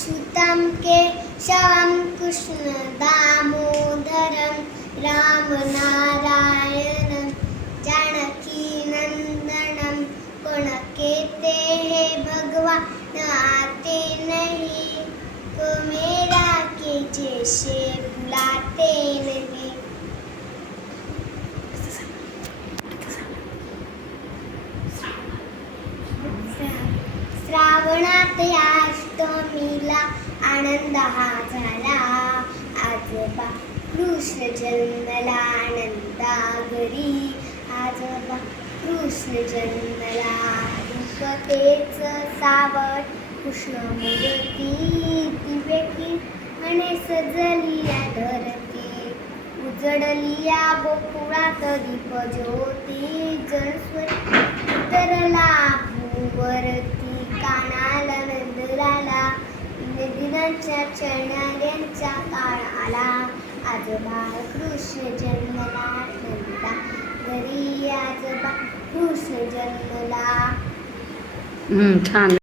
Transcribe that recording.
अच्युतं केशवं कृष्ण दामोदरं रामनारायणं जानकीनंदनं कौन कहते हैं भगवान आते नहीं को मेरा के जैसे बुलाते नहीं. श्रावणात अष्टमीला आनंद हा झाला आजोबा कृष्ण जन्मला आनंदा घरी आजोबा कृष्ण जन्मला रूपतेच सावट कृष्ण मूर्ती दिव्यकी म्हणे सजली या धरती उजडली या गोकुळात दीप ज्योती जळस्वर उतरला भूवरती कानाला नंदराला दिनांच्या चरणाऱ्यांचा काळ आला आजोबा कृष्ण जन्मला नंदा घरी आजोबा कृष्ण जन्मला. छान.